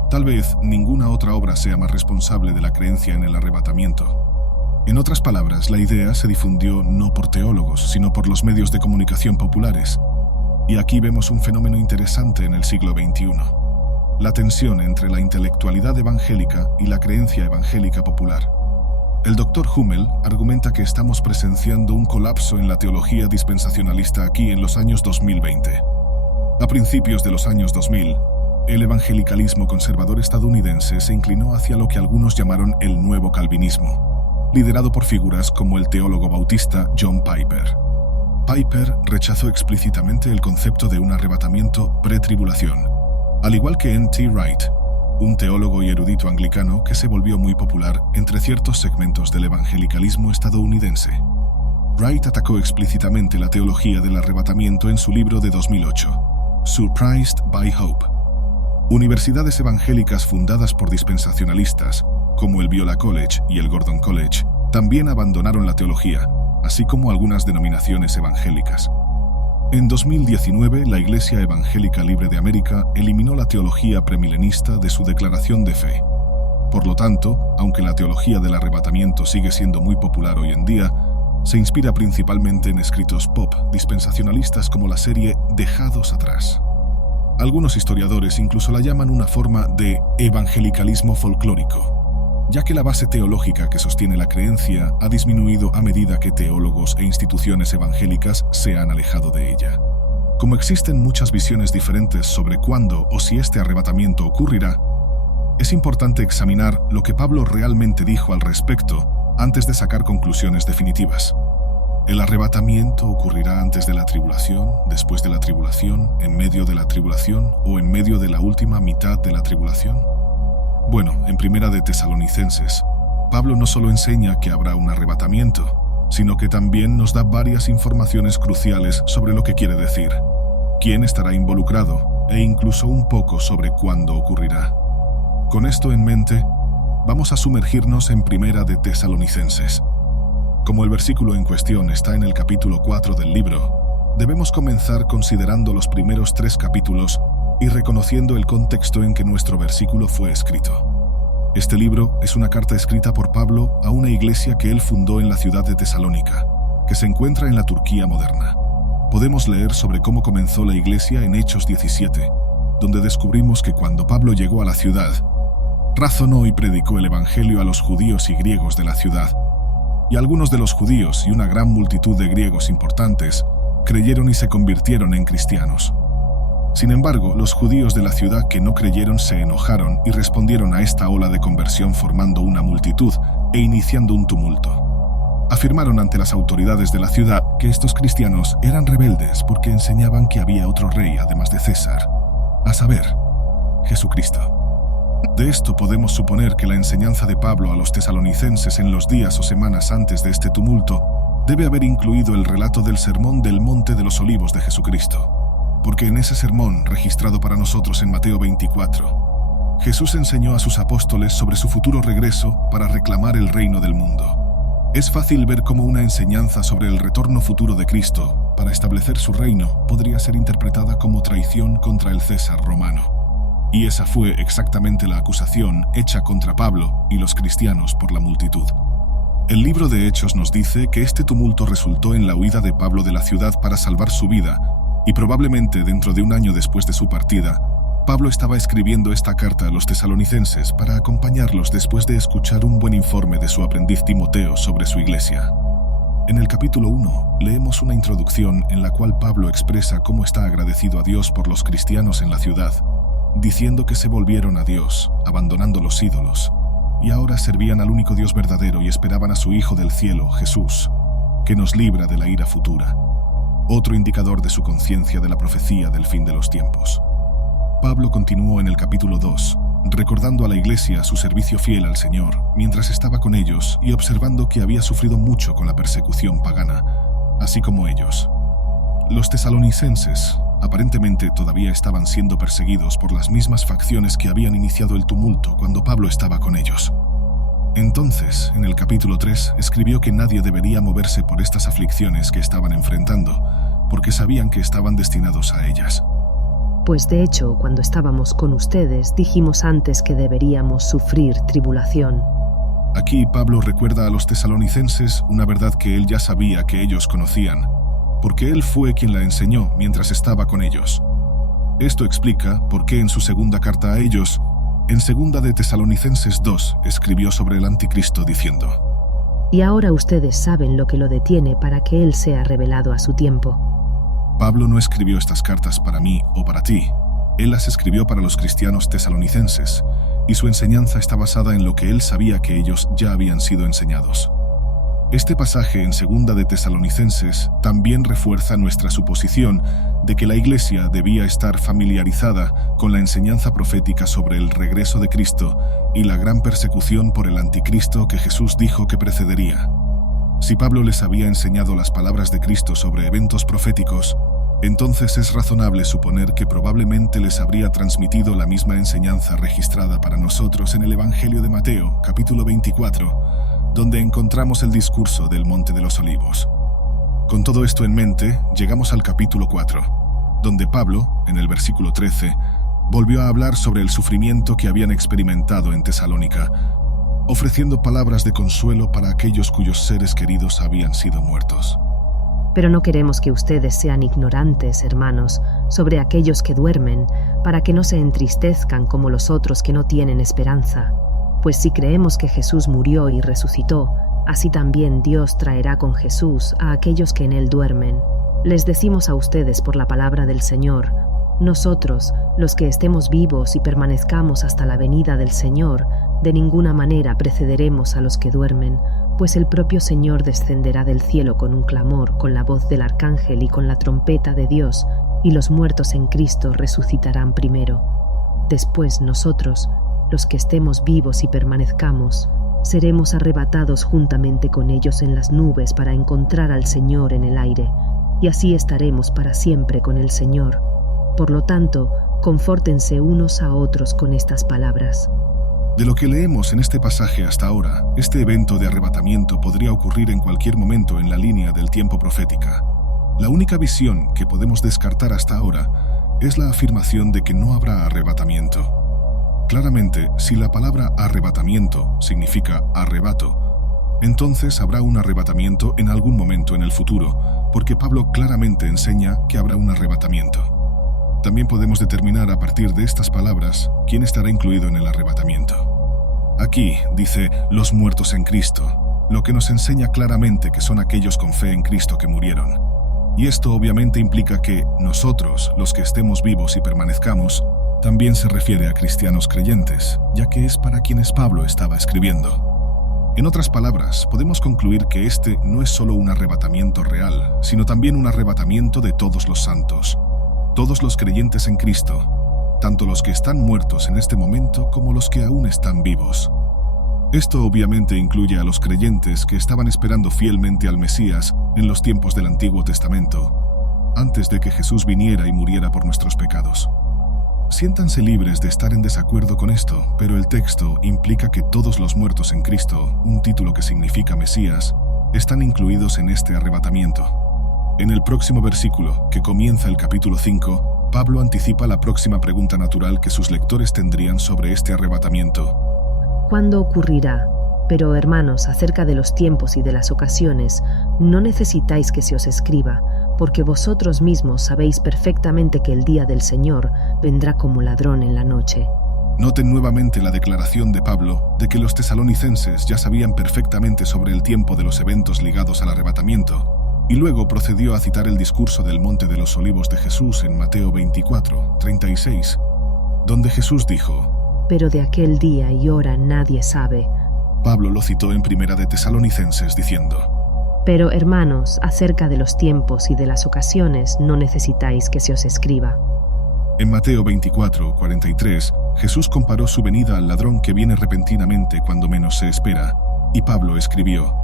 Tal vez ninguna otra obra sea más responsable de la creencia en el arrebatamiento. En otras palabras, la idea se difundió no por teólogos, sino por los medios de comunicación populares. Y aquí vemos un fenómeno interesante en el siglo XXI. La tensión entre la intelectualidad evangélica y la creencia evangélica popular. El Dr. Hummel argumenta que estamos presenciando un colapso en la teología dispensacionalista aquí en los años 2020. A principios de los años 2000, el evangelicalismo conservador estadounidense se inclinó hacia lo que algunos llamaron el nuevo calvinismo, liderado por figuras como el teólogo bautista John Piper. Piper rechazó explícitamente el concepto de un arrebatamiento pretribulación, al igual que N.T. Wright, un teólogo y erudito anglicano que se volvió muy popular entre ciertos segmentos del evangelicalismo estadounidense. Wright atacó explícitamente la teología del arrebatamiento en su libro de 2008, Surprised by Hope. Universidades evangélicas fundadas por dispensacionalistas, como el Biola College y el Gordon College, también abandonaron la teología, así como algunas denominaciones evangélicas. En 2019, la Iglesia Evangélica Libre de América eliminó la teología premilenista de su declaración de fe. Por lo tanto, aunque la teología del arrebatamiento sigue siendo muy popular hoy en día, se inspira principalmente en escritos pop dispensacionalistas como la serie Dejados Atrás. Algunos historiadores incluso la llaman una forma de evangelicalismo folclórico, ya que la base teológica que sostiene la creencia ha disminuido a medida que teólogos e instituciones evangélicas se han alejado de ella. Como existen muchas visiones diferentes sobre cuándo o si este arrebatamiento ocurrirá, es importante examinar lo que Pablo realmente dijo al respecto antes de sacar conclusiones definitivas. ¿El arrebatamiento ocurrirá antes de la tribulación, después de la tribulación, en medio de la tribulación o en medio de la última mitad de la tribulación? Bueno, en Primera de Tesalonicenses, Pablo no solo enseña que habrá un arrebatamiento, sino que también nos da varias informaciones cruciales sobre lo que quiere decir, quién estará involucrado e incluso un poco sobre cuándo ocurrirá. Con esto en mente, vamos a sumergirnos en Primera de Tesalonicenses. Como el versículo en cuestión está en el capítulo 4 del libro, debemos comenzar considerando los primeros 3 capítulos y reconociendo el contexto en que nuestro versículo fue escrito. Este libro es una carta escrita por Pablo a una iglesia que él fundó en la ciudad de Tesalónica, que se encuentra en la Turquía moderna. Podemos leer sobre cómo comenzó la iglesia en Hechos 17, donde descubrimos que cuando Pablo llegó a la ciudad, razonó y predicó el evangelio a los judíos y griegos de la ciudad. Y algunos de los judíos y una gran multitud de griegos importantes creyeron y se convirtieron en cristianos. Sin embargo, los judíos de la ciudad que no creyeron se enojaron y respondieron a esta ola de conversión formando una multitud e iniciando un tumulto. Afirmaron ante las autoridades de la ciudad que estos cristianos eran rebeldes porque enseñaban que había otro rey además de César, a saber, Jesucristo. De esto podemos suponer que la enseñanza de Pablo a los tesalonicenses en los días o semanas antes de este tumulto debe haber incluido el relato del sermón del Monte de los Olivos de Jesucristo, porque en ese sermón, registrado para nosotros en Mateo 24, Jesús enseñó a sus apóstoles sobre su futuro regreso para reclamar el reino del mundo. Es fácil ver cómo una enseñanza sobre el retorno futuro de Cristo para establecer su reino podría ser interpretada como traición contra el César romano. Y esa fue exactamente la acusación hecha contra Pablo y los cristianos por la multitud. El libro de Hechos nos dice que este tumulto resultó en la huida de Pablo de la ciudad para salvar su vida, y probablemente dentro de un año después de su partida, Pablo estaba escribiendo esta carta a los tesalonicenses para acompañarlos después de escuchar un buen informe de su aprendiz Timoteo sobre su iglesia. En el capítulo 1 leemos una introducción en la cual Pablo expresa cómo está agradecido a Dios por los cristianos en la ciudad, diciendo que se volvieron a Dios, abandonando los ídolos, y ahora servían al único Dios verdadero y esperaban a su Hijo del cielo, Jesús, que nos libra de la ira futura. Otro indicador de su conciencia de la profecía del fin de los tiempos. Pablo continuó en el capítulo 2, recordando a la iglesia su servicio fiel al Señor, mientras estaba con ellos y observando que había sufrido mucho con la persecución pagana, así como ellos. Los tesalonicenses aparentemente todavía estaban siendo perseguidos por las mismas facciones que habían iniciado el tumulto cuando Pablo estaba con ellos. Entonces, en el capítulo 3, escribió que nadie debería moverse por estas aflicciones que estaban enfrentando, porque sabían que estaban destinados a ellas. Pues de hecho, cuando estábamos con ustedes, dijimos antes que deberíamos sufrir tribulación. Aquí Pablo recuerda a los tesalonicenses una verdad que él ya sabía que ellos conocían, porque él fue quien la enseñó mientras estaba con ellos. Esto explica por qué en su segunda carta a ellos, en Segunda de Tesalonicenses 2, escribió sobre el anticristo diciendo: Y ahora ustedes saben lo que lo detiene para que él sea revelado a su tiempo. Pablo no escribió estas cartas para mí o para ti. Él las escribió para los cristianos tesalonicenses, y su enseñanza está basada en lo que él sabía que ellos ya habían sido enseñados. Este pasaje en Segunda de Tesalonicenses también refuerza nuestra suposición de que la Iglesia debía estar familiarizada con la enseñanza profética sobre el regreso de Cristo y la gran persecución por el anticristo que Jesús dijo que precedería. Si Pablo les había enseñado las palabras de Cristo sobre eventos proféticos, entonces es razonable suponer que probablemente les habría transmitido la misma enseñanza registrada para nosotros en el Evangelio de Mateo, capítulo 24, donde encontramos el discurso del Monte de los Olivos. Con todo esto en mente, llegamos al capítulo 4, donde Pablo, en el versículo 13, volvió a hablar sobre el sufrimiento que habían experimentado en Tesalónica, ofreciendo palabras de consuelo para aquellos cuyos seres queridos habían sido muertos. Pero no queremos que ustedes sean ignorantes, hermanos, sobre aquellos que duermen, para que no se entristezcan como los otros que no tienen esperanza. Pues si creemos que Jesús murió y resucitó, así también Dios traerá con Jesús a aquellos que en él duermen. Les decimos a ustedes por la palabra del Señor, nosotros, los que estemos vivos y permanezcamos hasta la venida del Señor, de ninguna manera precederemos a los que duermen, Pues el propio Señor descenderá del cielo con un clamor, con la voz del arcángel y con la trompeta de Dios, y los muertos en Cristo resucitarán primero. Después nosotros, los que estemos vivos y permanezcamos, seremos arrebatados juntamente con ellos en las nubes para encontrar al Señor en el aire, y así estaremos para siempre con el Señor. Por lo tanto, confórtense unos a otros con estas palabras. De lo que leemos en este pasaje hasta ahora, este evento de arrebatamiento podría ocurrir en cualquier momento en la línea del tiempo profética. La única visión que podemos descartar hasta ahora es la afirmación de que no habrá arrebatamiento. Claramente, si la palabra arrebatamiento significa arrebato, entonces habrá un arrebatamiento en algún momento en el futuro, porque Pablo claramente enseña que habrá un arrebatamiento. También podemos determinar a partir de estas palabras quién estará incluido en el arrebatamiento. Aquí dice los muertos en Cristo, lo que nos enseña claramente que son aquellos con fe en Cristo que murieron. Y esto obviamente implica que nosotros, los que estemos vivos y permanezcamos, también se refiere a cristianos creyentes, ya que es para quienes Pablo estaba escribiendo. En otras palabras, podemos concluir que este no es solo un arrebatamiento real, sino también un arrebatamiento de todos los santos, todos los creyentes en Cristo, tanto los que están muertos en este momento como los que aún están vivos. Esto obviamente incluye a los creyentes que estaban esperando fielmente al Mesías en los tiempos del Antiguo Testamento, antes de que Jesús viniera y muriera por nuestros pecados. Siéntanse libres de estar en desacuerdo con esto, pero el texto implica que todos los muertos en Cristo, un título que significa Mesías, están incluidos en este arrebatamiento. En el próximo versículo, que comienza el capítulo 5, Pablo anticipa la próxima pregunta natural que sus lectores tendrían sobre este arrebatamiento. ¿Cuándo ocurrirá? Pero, hermanos, acerca de los tiempos y de las ocasiones, no necesitáis que se os escriba, porque vosotros mismos sabéis perfectamente que el día del Señor vendrá como ladrón en la noche. Noten nuevamente la declaración de Pablo de que los tesalonicenses ya sabían perfectamente sobre el tiempo de los eventos ligados al arrebatamiento, y luego procedió a citar el discurso del Monte de los Olivos de Jesús en Mateo 24, 36, donde Jesús dijo: Pero de aquel día y hora nadie sabe. Pablo lo citó en Primera de Tesalonicenses diciendo: Pero, hermanos, acerca de los tiempos y de las ocasiones no necesitáis que se os escriba. En Mateo 24, 43, Jesús comparó su venida al ladrón que viene repentinamente cuando menos se espera, y Pablo escribió: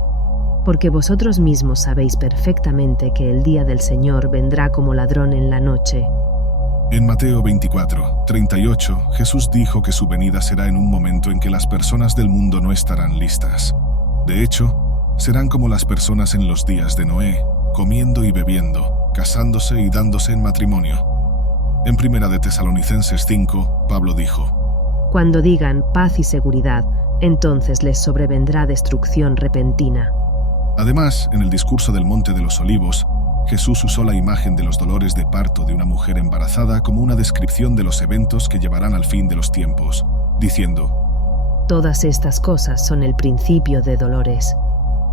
Porque vosotros mismos sabéis perfectamente que el día del Señor vendrá como ladrón en la noche. En Mateo 24, 38, Jesús dijo que su venida será en un momento en que las personas del mundo no estarán listas. De hecho, serán como las personas en los días de Noé, comiendo y bebiendo, casándose y dándose en matrimonio. En Primera de Tesalonicenses 5, Pablo dijo: Cuando digan paz y seguridad, entonces les sobrevendrá destrucción repentina. Además, en el discurso del Monte de los Olivos, Jesús usó la imagen de los dolores de parto de una mujer embarazada como una descripción de los eventos que llevarán al fin de los tiempos, diciendo: Todas estas cosas son el principio de dolores.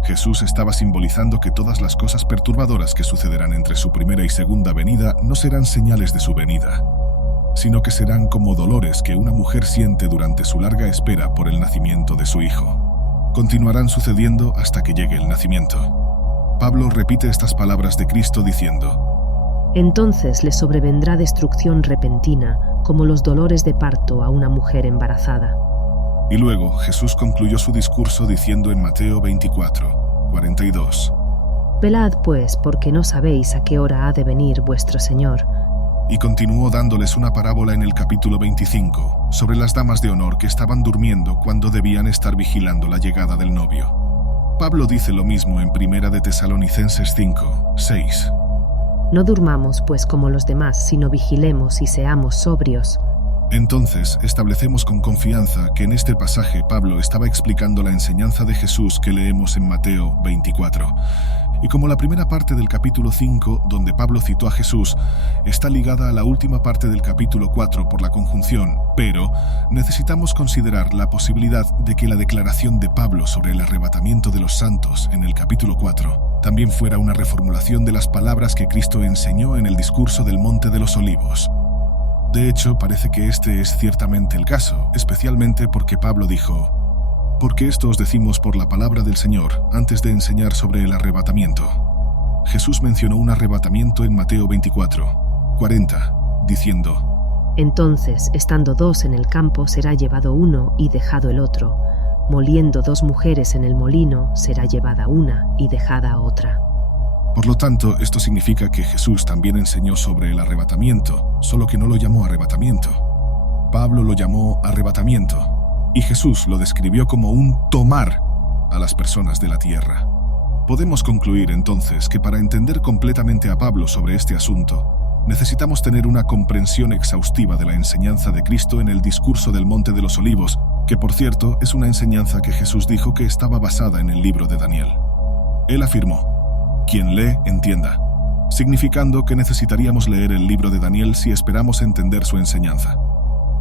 Jesús estaba simbolizando que todas las cosas perturbadoras que sucederán entre su primera y segunda venida no serán señales de su venida, sino que serán como dolores que una mujer siente durante su larga espera por el nacimiento de su hijo. Continuarán sucediendo hasta que llegue el nacimiento. Pablo repite estas palabras de Cristo diciendo: Entonces le sobrevendrá destrucción repentina, como los dolores de parto a una mujer embarazada. Y luego Jesús concluyó su discurso diciendo en Mateo 24, 42: Velad pues, porque no sabéis a qué hora ha de venir vuestro Señor. Y continuó dándoles una parábola en el capítulo 25 sobre las damas de honor que estaban durmiendo cuando debían estar vigilando la llegada del novio. Pablo dice lo mismo en Primera de Tesalonicenses 5, 6. No durmamos pues como los demás, sino vigilemos y seamos sobrios. Entonces, establecemos con confianza que en este pasaje Pablo estaba explicando la enseñanza de Jesús que leemos en Mateo 24. Y como la primera parte del capítulo 5, donde Pablo citó a Jesús, está ligada a la última parte del capítulo 4 por la conjunción, pero necesitamos considerar la posibilidad de que la declaración de Pablo sobre el arrebatamiento de los santos en el capítulo 4 también fuera una reformulación de las palabras que Cristo enseñó en el discurso del Monte de los Olivos. De hecho, parece que este es ciertamente el caso, especialmente porque Pablo dijo: Porque esto os decimos por la palabra del Señor, antes de enseñar sobre el arrebatamiento. Jesús mencionó un arrebatamiento en Mateo 24, 40, diciendo: Entonces, estando dos en el campo, será llevado uno y dejado el otro. Moliendo dos mujeres en el molino, será llevada una y dejada otra. Por lo tanto, esto significa que Jesús también enseñó sobre el arrebatamiento, solo que no lo llamó arrebatamiento. Pablo lo llamó arrebatamiento, y Jesús lo describió como un tomar a las personas de la tierra. Podemos concluir entonces que para entender completamente a Pablo sobre este asunto, necesitamos tener una comprensión exhaustiva de la enseñanza de Cristo en el discurso del Monte de los Olivos, que por cierto es una enseñanza que Jesús dijo que estaba basada en el libro de Daniel. Él afirmó: quien lee, entienda, significando que necesitaríamos leer el libro de Daniel si esperamos entender su enseñanza.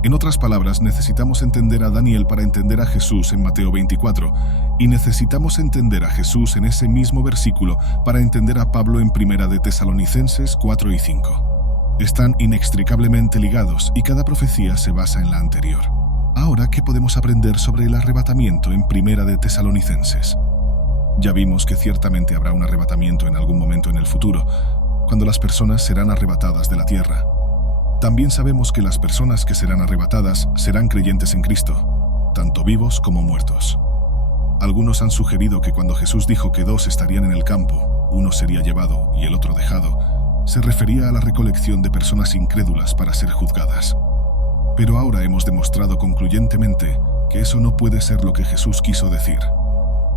En otras palabras, necesitamos entender a Daniel para entender a Jesús en Mateo 24, y necesitamos entender a Jesús en ese mismo versículo para entender a Pablo en Primera de Tesalonicenses 4 y 5. Están inextricablemente ligados y cada profecía se basa en la anterior. Ahora, ¿qué podemos aprender sobre el arrebatamiento en Primera de Tesalonicenses? Ya vimos que ciertamente habrá un arrebatamiento en algún momento en el futuro, cuando las personas serán arrebatadas de la tierra. También sabemos que las personas que serán arrebatadas serán creyentes en Cristo, tanto vivos como muertos. Algunos han sugerido que cuando Jesús dijo que dos estarían en el campo, uno sería llevado y el otro dejado, se refería a la recolección de personas incrédulas para ser juzgadas. Pero ahora hemos demostrado concluyentemente que eso no puede ser lo que Jesús quiso decir,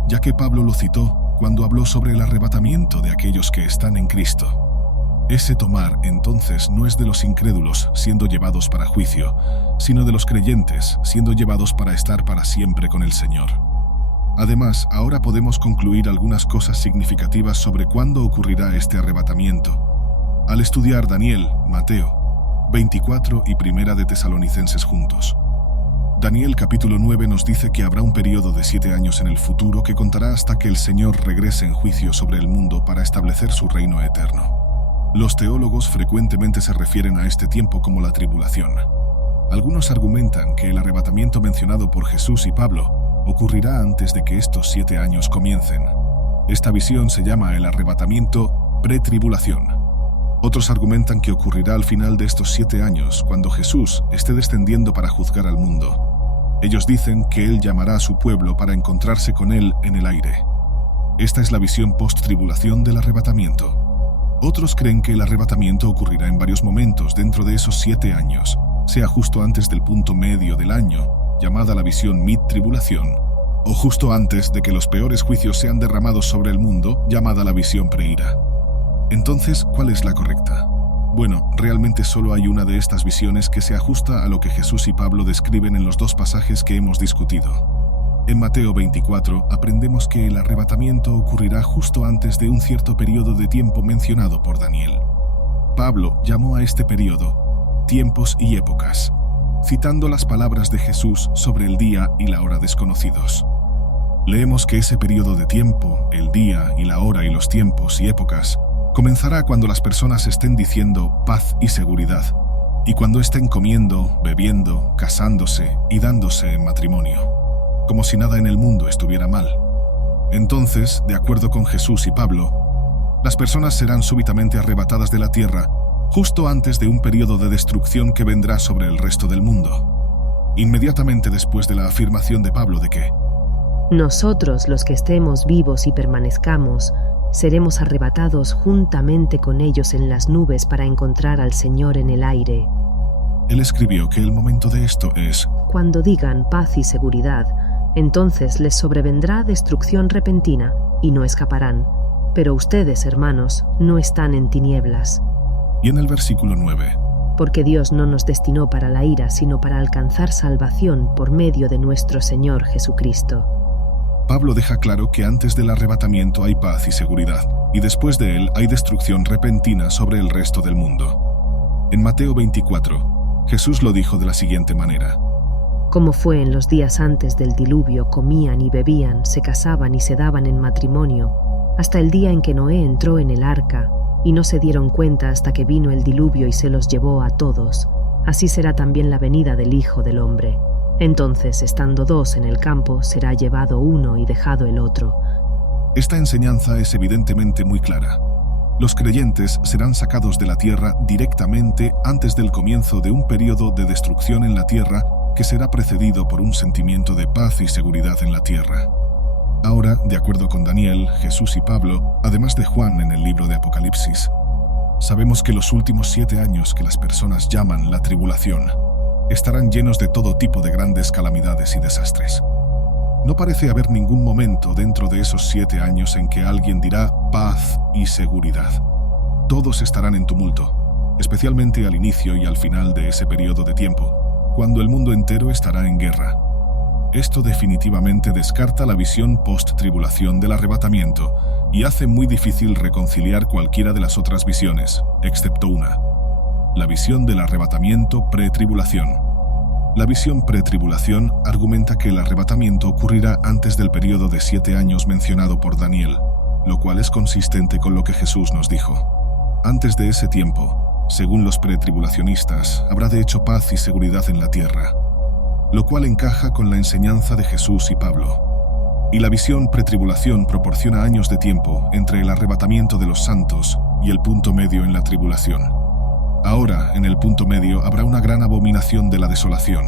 ya que Pablo lo citó cuando habló sobre el arrebatamiento de aquellos que están en Cristo. Ese tomar, entonces, no es de los incrédulos siendo llevados para juicio, sino de los creyentes siendo llevados para estar para siempre con el Señor. Además, ahora podemos concluir algunas cosas significativas sobre cuándo ocurrirá este arrebatamiento, al estudiar Daniel, Mateo 24 y Primera de Tesalonicenses juntos. Daniel capítulo 9 nos dice que habrá un periodo de 7 años en el futuro que contará hasta que el Señor regrese en juicio sobre el mundo para establecer su reino eterno. Los teólogos frecuentemente se refieren a este tiempo como la tribulación. Algunos argumentan que el arrebatamiento mencionado por Jesús y Pablo ocurrirá antes de que estos 7 años comiencen. Esta visión se llama el arrebatamiento pretribulación. Otros argumentan que ocurrirá al final de estos 7 años, cuando Jesús esté descendiendo para juzgar al mundo. Ellos dicen que Él llamará a su pueblo para encontrarse con Él en el aire. Esta es la visión post-tribulación del arrebatamiento. Otros creen que el arrebatamiento ocurrirá en varios momentos dentro de esos 7 años, sea justo antes del punto medio del año, llamada la visión mid-tribulación, o justo antes de que los peores juicios sean derramados sobre el mundo, llamada la visión preira. Entonces, ¿cuál es la correcta? Bueno, realmente solo hay una de estas visiones que se ajusta a lo que Jesús y Pablo describen en los dos pasajes que hemos discutido. En Mateo 24 aprendemos que el arrebatamiento ocurrirá justo antes de un cierto periodo de tiempo mencionado por Daniel. Pablo llamó a este periodo tiempos y épocas, citando las palabras de Jesús sobre el día y la hora desconocidos. Leemos que ese periodo de tiempo, el día y la hora y los tiempos y épocas, comenzará cuando las personas estén diciendo paz y seguridad, y cuando estén comiendo, bebiendo, casándose y dándose en matrimonio, como si nada en el mundo estuviera mal. Entonces, de acuerdo con Jesús y Pablo, las personas serán súbitamente arrebatadas de la tierra justo antes de un periodo de destrucción que vendrá sobre el resto del mundo, inmediatamente después de la afirmación de Pablo de que nosotros, los que estemos vivos y permanezcamos, seremos arrebatados juntamente con ellos en las nubes para encontrar al Señor en el aire. Él escribió que el momento de esto es cuando digan paz y seguridad, entonces les sobrevendrá destrucción repentina y no escaparán. Pero ustedes, hermanos, no están en tinieblas. Y en el versículo 9, porque Dios no nos destinó para la ira, sino para alcanzar salvación por medio de nuestro Señor Jesucristo. Pablo deja claro que antes del arrebatamiento hay paz y seguridad, y después de él hay destrucción repentina sobre el resto del mundo. En Mateo 24, Jesús lo dijo de la siguiente manera: como fue en los días antes del diluvio, comían y bebían, se casaban y se daban en matrimonio, hasta el día en que Noé entró en el arca, y no se dieron cuenta hasta que vino el diluvio y se los llevó a todos. Así será también la venida del Hijo del Hombre. Entonces, estando dos en el campo, será llevado uno y dejado el otro. Esta enseñanza es evidentemente muy clara. Los creyentes serán sacados de la tierra directamente antes del comienzo de un periodo de destrucción en la tierra que será precedido por un sentimiento de paz y seguridad en la tierra. Ahora, de acuerdo con Daniel, Jesús y Pablo, además de Juan en el libro de Apocalipsis, sabemos que los últimos 7 años que las personas llaman la tribulación estarán llenos de todo tipo de grandes calamidades y desastres. No parece haber ningún momento dentro de esos 7 años en que alguien dirá paz y seguridad. Todos estarán en tumulto, especialmente al inicio y al final de ese periodo de tiempo, cuando el mundo entero estará en guerra. Esto definitivamente descarta la visión post-tribulación del arrebatamiento y hace muy difícil reconciliar cualquiera de las otras visiones, excepto una: la visión del arrebatamiento pre-tribulación. La visión pre-tribulación argumenta que el arrebatamiento ocurrirá antes del periodo de 7 años mencionado por Daniel, lo cual es consistente con lo que Jesús nos dijo. Antes de ese tiempo, según los pretribulacionistas, habrá de hecho paz y seguridad en la tierra, lo cual encaja con la enseñanza de Jesús y Pablo. Y la visión pretribulación proporciona años de tiempo entre el arrebatamiento de los santos y el punto medio en la tribulación. Ahora, en el punto medio, habrá una gran abominación de la desolación,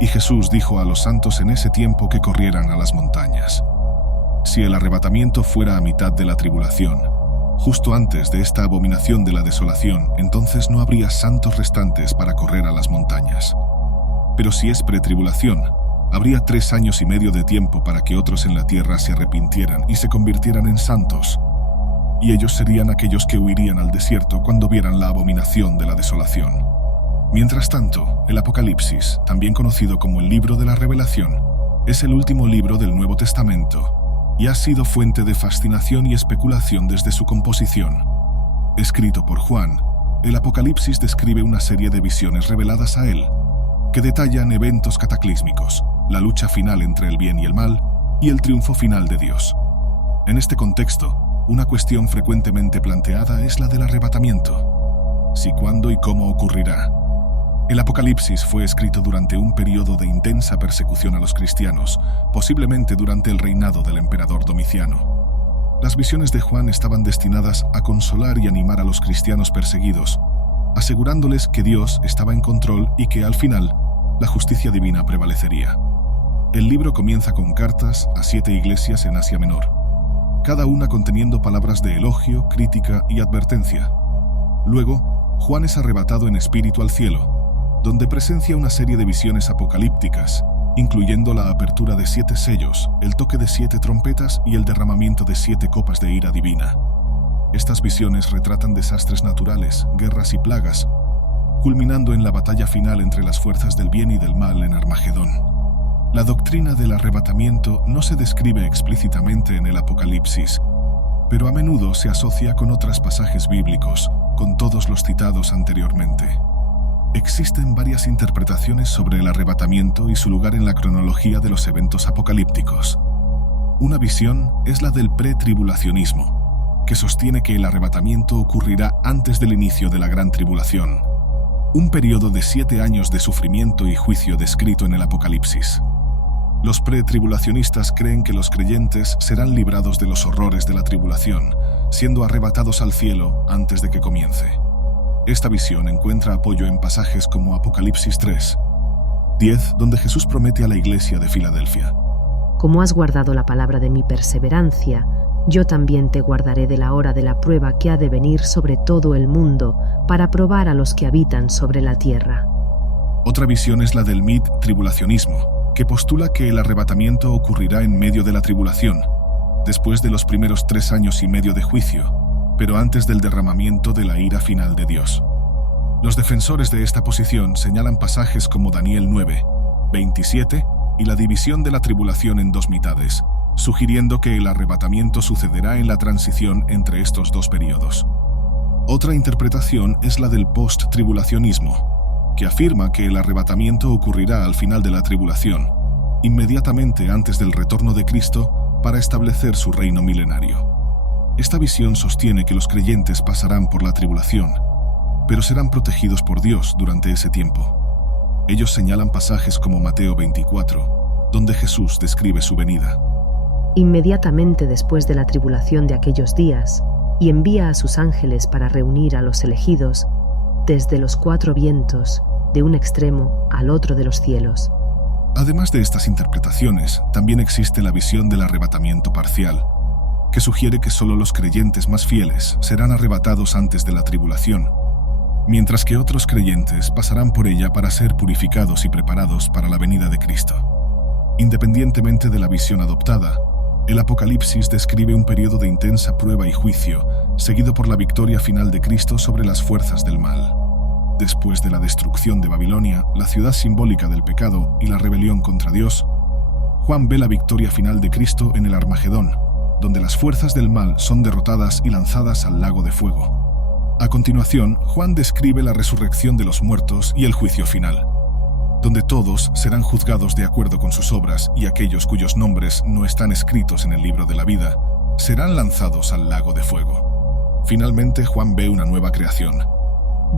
y Jesús dijo a los santos en ese tiempo que corrieran a las montañas. Si el arrebatamiento fuera a mitad de la tribulación, justo antes de esta abominación de la desolación, entonces no habría santos restantes para correr a las montañas. Pero si es pretribulación, habría 3 años y medio de tiempo para que otros en la tierra se arrepintieran y se convirtieran en santos, y ellos serían aquellos que huirían al desierto cuando vieran la abominación de la desolación. Mientras tanto, el Apocalipsis, también conocido como el libro de la Revelación, es el último libro del Nuevo Testamento y ha sido fuente de fascinación y especulación desde su composición. Escrito por Juan, el Apocalipsis describe una serie de visiones reveladas a él, que detallan eventos cataclísmicos, la lucha final entre el bien y el mal, y el triunfo final de Dios. En este contexto, una cuestión frecuentemente planteada es la del arrebatamiento. Si, cuándo y cómo ocurrirá. El Apocalipsis fue escrito durante un periodo de intensa persecución a los cristianos, posiblemente durante el reinado del emperador Domiciano. Las visiones de Juan estaban destinadas a consolar y animar a los cristianos perseguidos, asegurándoles que Dios estaba en control y que, al final, la justicia divina prevalecería. El libro comienza con cartas a 7 iglesias en Asia Menor, cada una conteniendo palabras de elogio, crítica y advertencia. Luego, Juan es arrebatado en espíritu al cielo, donde presencia una serie de visiones apocalípticas, incluyendo la apertura de 7 sellos, el toque de 7 trompetas y el derramamiento de 7 copas de ira divina. Estas visiones retratan desastres naturales, guerras y plagas, culminando en la batalla final entre las fuerzas del bien y del mal en Armagedón. La doctrina del arrebatamiento no se describe explícitamente en el Apocalipsis, pero a menudo se asocia con otros pasajes bíblicos, con todos los citados anteriormente. Existen varias interpretaciones sobre el arrebatamiento y su lugar en la cronología de los eventos apocalípticos. Una visión es la del pretribulacionismo, que sostiene que el arrebatamiento ocurrirá antes del inicio de la gran tribulación, un periodo de 7 años de sufrimiento y juicio descrito en el Apocalipsis. Los pretribulacionistas creen que los creyentes serán librados de los horrores de la tribulación, siendo arrebatados al cielo antes de que comience. Esta visión encuentra apoyo en pasajes como Apocalipsis 3:10, donde Jesús promete a la iglesia de Filadelfia: Como has guardado la palabra de mi perseverancia, yo también te guardaré de la hora de la prueba que ha de venir sobre todo el mundo, para probar a los que habitan sobre la tierra. Otra visión es la del mid-tribulacionismo, que postula que el arrebatamiento ocurrirá en medio de la tribulación, después de los primeros 3 años y medio de juicio, pero antes del derramamiento de la ira final de Dios. Los defensores de esta posición señalan pasajes como Daniel 9:27 y la división de la tribulación en 2 mitades, sugiriendo que el arrebatamiento sucederá en la transición entre estos 2 periodos. Otra interpretación es la del post-tribulacionismo, que afirma que el arrebatamiento ocurrirá al final de la tribulación, inmediatamente antes del retorno de Cristo para establecer su reino milenario. Esta visión sostiene que los creyentes pasarán por la tribulación, pero serán protegidos por Dios durante ese tiempo. Ellos señalan pasajes como Mateo 24, donde Jesús describe su venida. Inmediatamente después de la tribulación de aquellos días, y envía a sus ángeles para reunir a los elegidos desde los 4 vientos, de un extremo al otro de los cielos. Además de estas interpretaciones, también existe la visión del arrebatamiento parcial, que sugiere que solo los creyentes más fieles serán arrebatados antes de la tribulación, mientras que otros creyentes pasarán por ella para ser purificados y preparados para la venida de Cristo. Independientemente de la visión adoptada, el Apocalipsis describe un periodo de intensa prueba y juicio, seguido por la victoria final de Cristo sobre las fuerzas del mal. Después de la destrucción de Babilonia, la ciudad simbólica del pecado y la rebelión contra Dios, Juan ve la victoria final de Cristo en el Armagedón, donde las fuerzas del mal son derrotadas y lanzadas al lago de fuego. A continuación, Juan describe la resurrección de los muertos y el juicio final, donde todos serán juzgados de acuerdo con sus obras y aquellos cuyos nombres no están escritos en el libro de la vida serán lanzados al lago de fuego. Finalmente, Juan ve una nueva creación.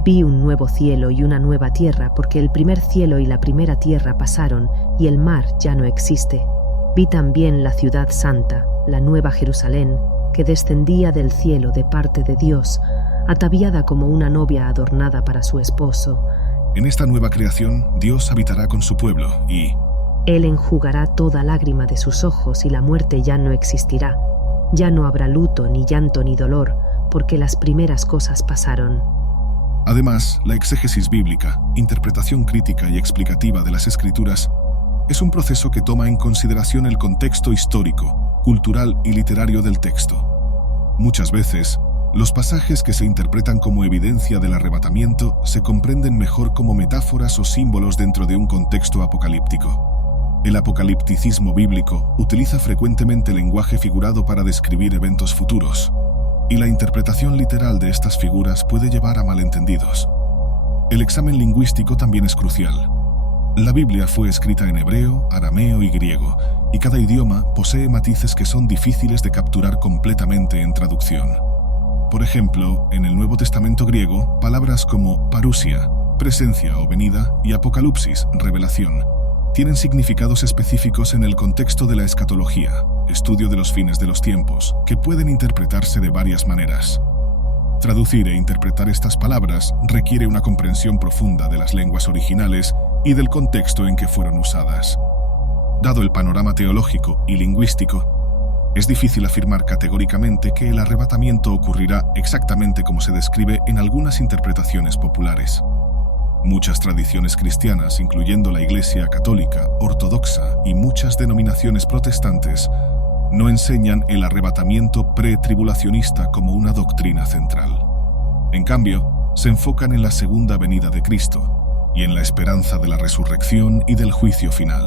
Vi un nuevo cielo y una nueva tierra, porque el primer cielo y la primera tierra pasaron, y el mar ya no existe. Vi también la ciudad santa, la nueva Jerusalén, que descendía del cielo de parte de Dios, ataviada como una novia adornada para su esposo. En esta nueva creación, Dios habitará con su pueblo y Él enjugará toda lágrima de sus ojos y la muerte ya no existirá. Ya no habrá luto, ni llanto, ni dolor, porque las primeras cosas pasaron. Además, la exégesis bíblica, interpretación crítica y explicativa de las Escrituras, es un proceso que toma en consideración el contexto histórico, cultural y literario del texto. Muchas veces, los pasajes que se interpretan como evidencia del arrebatamiento se comprenden mejor como metáforas o símbolos dentro de un contexto apocalíptico. El apocalipticismo bíblico utiliza frecuentemente lenguaje figurado para describir eventos futuros, y la interpretación literal de estas figuras puede llevar a malentendidos. El examen lingüístico también es crucial. La Biblia fue escrita en hebreo, arameo y griego, y cada idioma posee matices que son difíciles de capturar completamente en traducción. Por ejemplo, en el Nuevo Testamento griego, palabras como parousia, presencia o venida, y apocalipsis, revelación, tienen significados específicos en el contexto de la escatología, estudio de los fines de los tiempos, que pueden interpretarse de varias maneras. Traducir e interpretar estas palabras requiere una comprensión profunda de las lenguas originales y del contexto en que fueron usadas. Dado el panorama teológico y lingüístico, es difícil afirmar categóricamente que el arrebatamiento ocurrirá exactamente como se describe en algunas interpretaciones populares. Muchas tradiciones cristianas, incluyendo la Iglesia Católica, Ortodoxa y muchas denominaciones protestantes, no enseñan el arrebatamiento pretribulacionista como una doctrina central. En cambio, se enfocan en la segunda venida de Cristo y en la esperanza de la resurrección y del juicio final.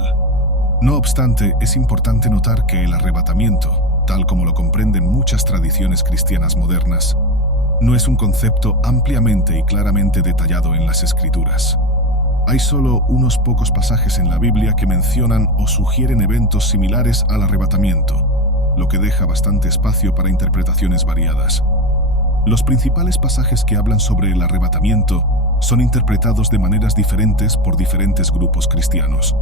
No obstante, es importante notar que el arrebatamiento, tal como lo comprenden muchas tradiciones cristianas modernas, no es un concepto ampliamente y claramente detallado en las Escrituras. Hay solo unos pocos pasajes en la Biblia que mencionan o sugieren eventos similares al arrebatamiento, lo que deja bastante espacio para interpretaciones variadas. Los principales pasajes que hablan sobre el arrebatamiento son interpretados de maneras diferentes por diferentes grupos cristianos.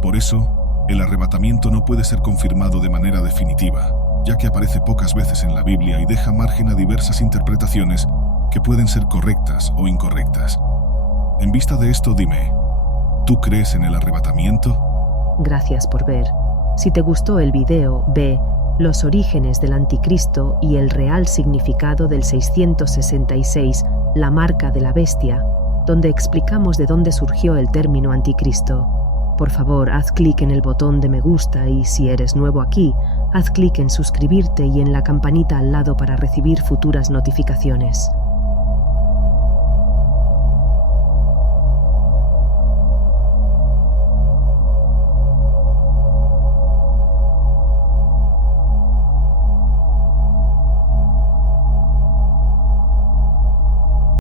Por eso, el arrebatamiento no puede ser confirmado de manera definitiva, ya que aparece pocas veces en la Biblia y deja margen a diversas interpretaciones que pueden ser correctas o incorrectas. En vista de esto, dime, ¿tú crees en el arrebatamiento? Gracias por ver. Si te gustó el video, ve Los orígenes del anticristo y el real significado del 666, la marca de la bestia, donde explicamos de dónde surgió el término anticristo. Por favor, haz clic en el botón de me gusta y si eres nuevo aquí, haz clic en suscribirte y en la campanita al lado para recibir futuras notificaciones.